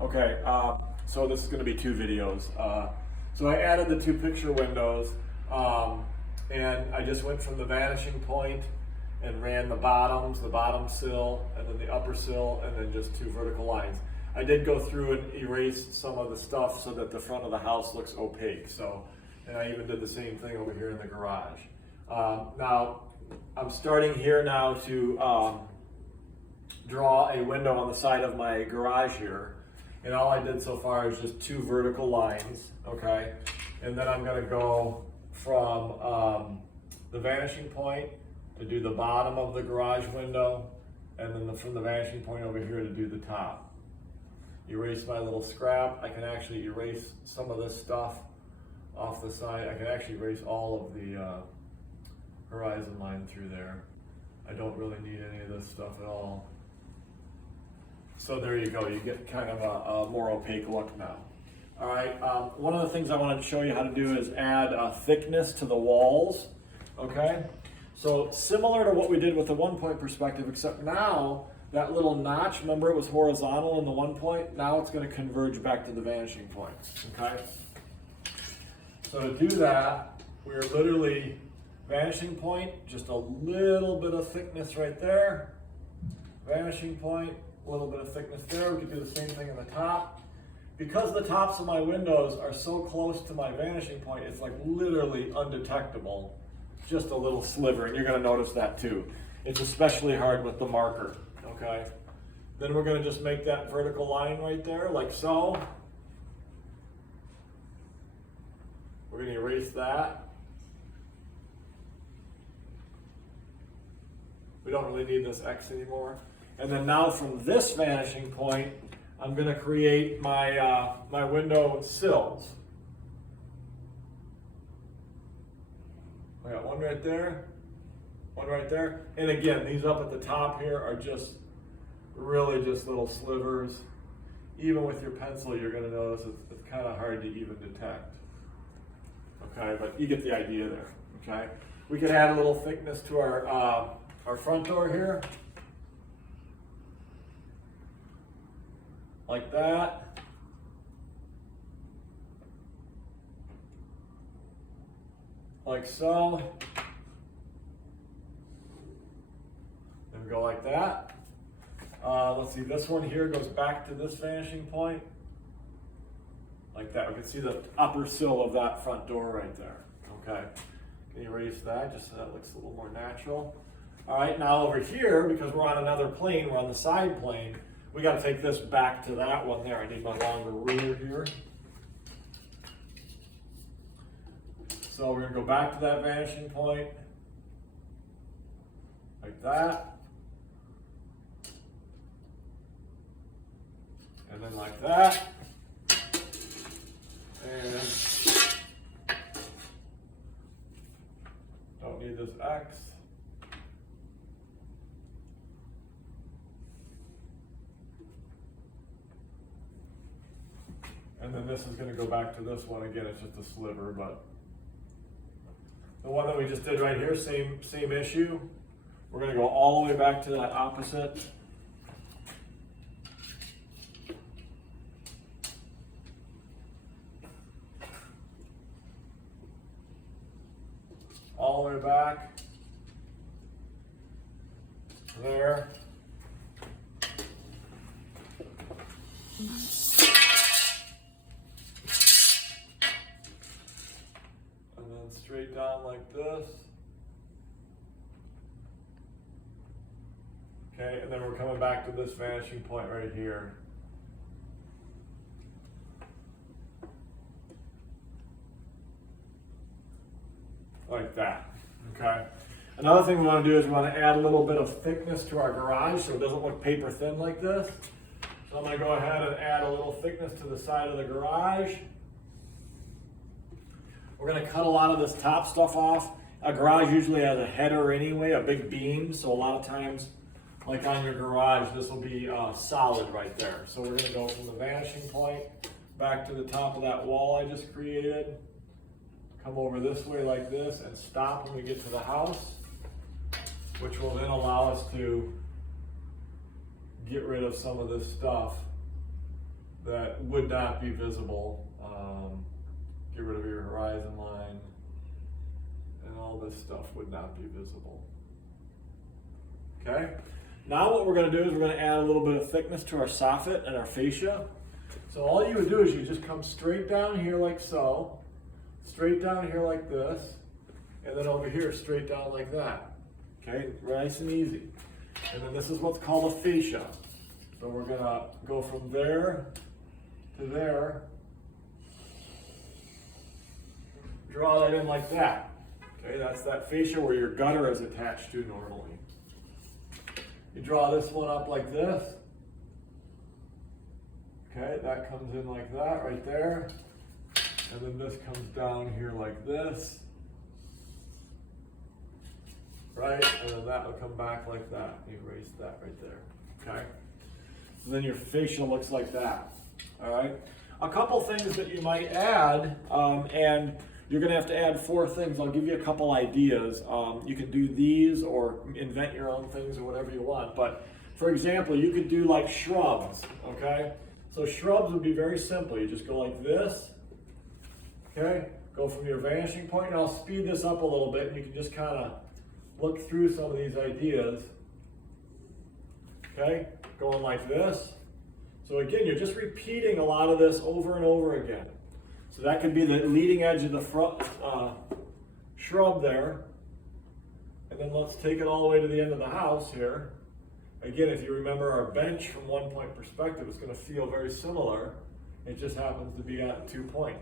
Okay, so this is going to be two videos. So I added the two picture windows, and I just went from the vanishing point and ran the bottoms, the bottom sill, and then the upper sill, and then just two vertical lines. I did go through and erase some of the stuff so that the front of the house looks opaque. So, and I even did the same thing over here in the garage. Now, I'm starting here now to draw a window on the side of my garage here. And all I did so far is just two vertical lines, okay? And then I'm gonna go from the vanishing point to do the bottom of the garage window, and then from the vanishing point over here to do the top. Erase my little scrap. I can actually erase some of this stuff off the side. I can actually erase all of the horizon line through there. I don't really need any of this stuff at all. So there you go, you get kind of a more opaque look now. All right, one of the things I wanted to show you how to do is add thickness to the walls, okay? So similar to what we did with the 1-point perspective, except now that little notch, remember it was horizontal in the 1 point, now it's gonna converge back to the vanishing point, okay? So to do that, we're literally vanishing point, just a little bit of thickness right there, vanishing point, a little bit of thickness there. We could do the same thing in the top. Because the tops of my windows are so close to my vanishing point, it's like literally undetectable. Just a little sliver, and you're gonna notice that too. It's especially hard with the marker, okay? Then we're gonna just make that vertical line right there, like so. We're gonna erase that. We don't really need this X anymore. And then now from this vanishing point, I'm going to create my, my window sills. I got one right there, one right there. And again, these up at the top here are just really just little slivers. Even with your pencil, you're going to notice it's kind of hard to even detect. Okay, but you get the idea there, okay? We can add a little thickness to our front door here. Like that. Like so. Then go like that. Let's see, this one here goes back to this vanishing point. Like that. We can see the upper sill of that front door right there. Okay. Can you erase that just so that looks a little more natural? All right, now over here, because we're on another plane, we're on the side plane, we got to take this back to that one there. I need my longer ruler here. So we're going to go back to that vanishing point, like that. And then like that. And don't need this X. And then this is going to go back to this one. Again, it's just a sliver, but the one that we just did right here, same issue. We're going to go all the way back to that opposite. All the way back. There. Straight down like this. Okay, and then we're coming back to this vanishing point right here. Like that, okay? Another thing we want to do is we want to add a little bit of thickness to our garage so it doesn't look paper thin like this. So I'm going to go ahead and add a little thickness to the side of the garage. We're going to cut a lot of this top stuff off. A garage usually has a header anyway, a big beam, so a lot of times, like on your garage, this will be solid right there. So we're going to go from the vanishing point back to the top of that wall I just created. Come over this way like this and stop when we get to the house, which will then allow us to get rid of some of this stuff that would not be visible. Get rid of your horizon line, and all this stuff would not be visible. Okay? Now what we're going to do is we're going to add a little bit of thickness to our soffit and our fascia. So all you would do is you just come straight down here like so, straight down here like this, and then over here straight down like that. Okay? Nice and easy. And then this is what's called a fascia. So we're going to go from there to there. Draw that in like that. Okay, that's that fascia where your gutter is attached to normally. You draw this one up like this. Okay, that comes in like that right there. And then this comes down here like this. Right, and then that will come back like that. You erase that right there. Okay? So then your fascia looks like that. All right? A couple things that you might add, and you're going to have to add 4 things. I'll give you a couple ideas. You can do these or invent your own things or whatever you want. But for example, you could do like shrubs, okay? So shrubs would be very simple. You just go like this, okay? Go from your vanishing point, and I'll speed this up a little bit, and you can just kind of look through some of these ideas, okay? Going like this. So again, you're just repeating a lot of this over and over again. So that could be the leading edge of the front shrub there. And then let's take it all the way to the end of the house here. Again, if you remember our bench from 1 point perspective, it's going to feel very similar. It just happens to be at 2 point.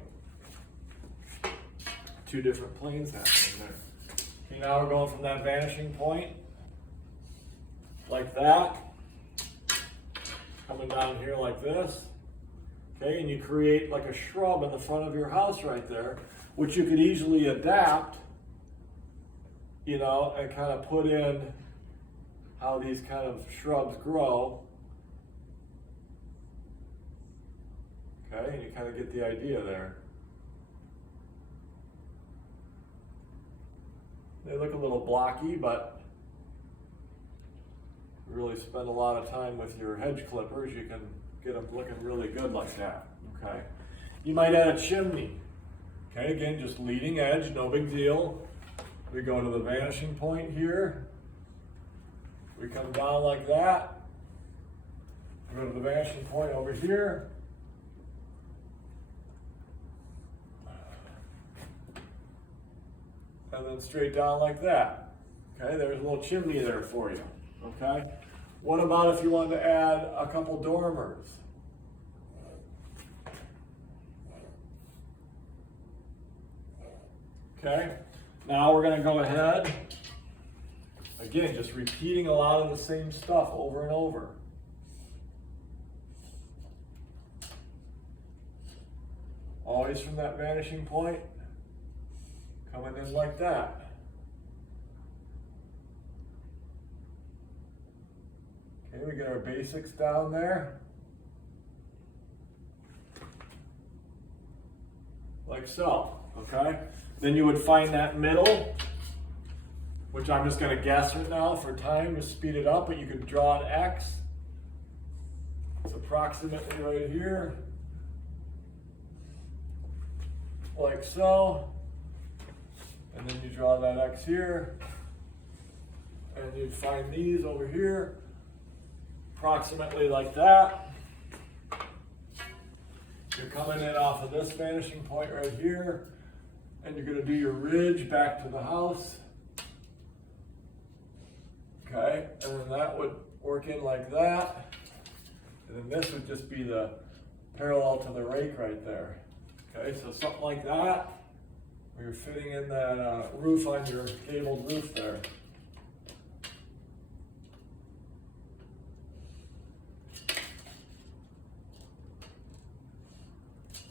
2 different planes happening there. Okay, now we're going from that vanishing point, like that, coming down here like this. Okay, and you create like a shrub in the front of your house right there, which you could easily adapt, you know, and kind of put in how these kind of shrubs grow. Okay, and you kind of get the idea there. They look a little blocky, but really spend a lot of time with your hedge clippers, you can get them looking really good like that. Okay, you might add a chimney. Okay, again, just leading edge, no big deal. We go to the vanishing point here. We come down like that. We go to the vanishing point over here. And then straight down like that. Okay, there's a little chimney there for you. Okay, what about if you wanted to add a couple dormers? Okay, now we're going to go ahead, again, just repeating a lot of the same stuff over and over. Always from that vanishing point, coming in like that. Okay, we get our basics down there. Like so, okay? Then you would find that middle, which I'm just going to guess right now for time to speed it up, but you could draw an X. It's approximately right here. Like so. And then you draw that X here. And you'd find these over here, approximately like that. You're coming in off of this vanishing point right here. And you're going to do your ridge back to the house. Okay, and then that would work in like that. And then this would just be the parallel to the rake right there. Okay, so something like that. Where you're fitting in that roof on your gabled roof there.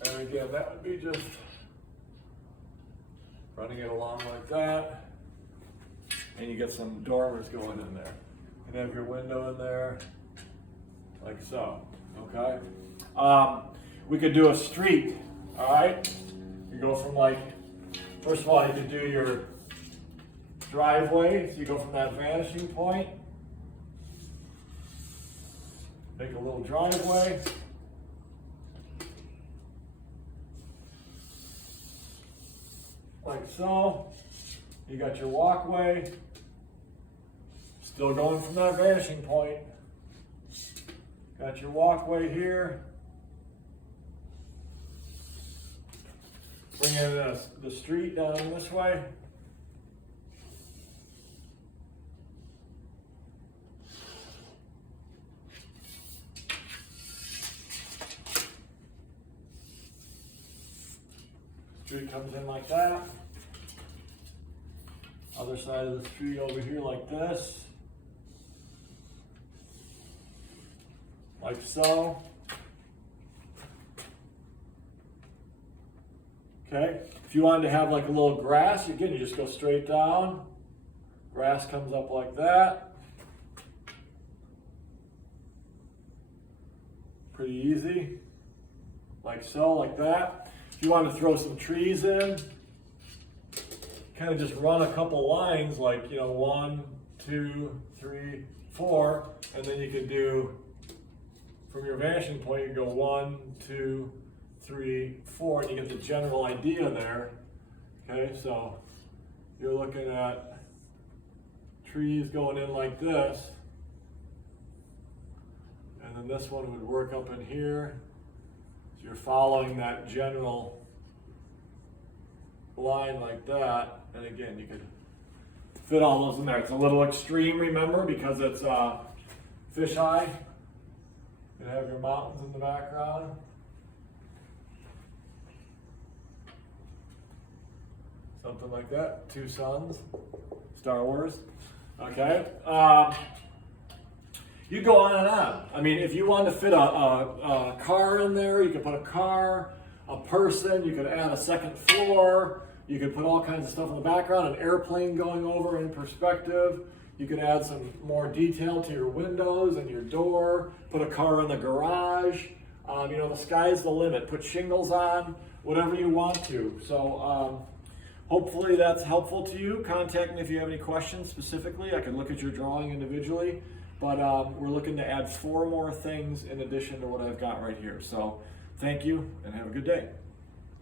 And again, that would be just running it along like that, and you get some dormers going in there. You can have your window in there, like so, okay? We could do a street, all right? You go from like, first of all, you could do your driveway, so you go from that vanishing point, make a little driveway, like so. You got your walkway, still going from that vanishing point. Got your walkway here. Bring in the street down this way. Street comes in like that. Other side of the street over here like this. Like so. Okay, if you wanted to have like a little grass, again, you just go straight down. Grass comes up like that. Pretty easy. Like so, like that. If you want to throw some trees in, kind of just run a couple lines, like, you know, 1, 2, 3, 4, and then you could do, from your vanishing point, you go 1, 2, 3, 4, and you get the general idea there. Okay, so you're looking at trees going in like this, and then this one would work up in here. So you're following that general line like that, and again, you could fit all those in there. It's a little extreme, remember, because it's fisheye. You have your mountains in the background. Something like that. 2 suns. Star Wars. Okay. You go on and on. I mean, if you wanted to fit a car in there, you could put a car, a person, you could add a second floor, you could put all kinds of stuff in the background, an airplane going over in perspective. You could add some more detail to your windows and your door, put a car in the garage. You know, the sky's the limit. Put shingles on, whatever you want to. So hopefully that's helpful to you. Contact me if you have any questions specifically. I can look at your drawing individually. But we're looking to add 4 more things in addition to what I've got right here. So thank you and have a good day.